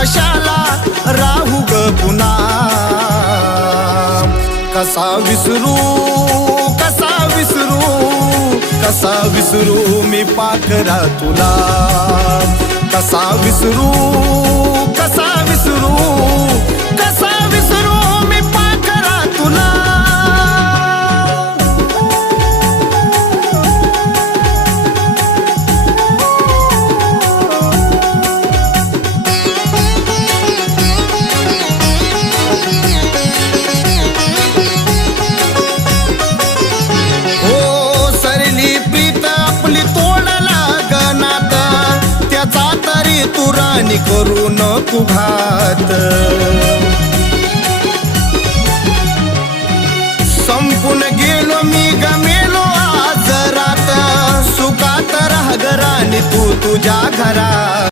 कशाला राहू ग पुन्हा कसा विसरू कसा विसरू कसा विसरू मी पाखरा तुला कसा विसरू कसा विसरू कसा विसरू मी पाखरा तुला तुरानी करू नको घात संपून गेलो मी गमेलो आज रात सुखात राह ग राणी तू तुझ्या घरात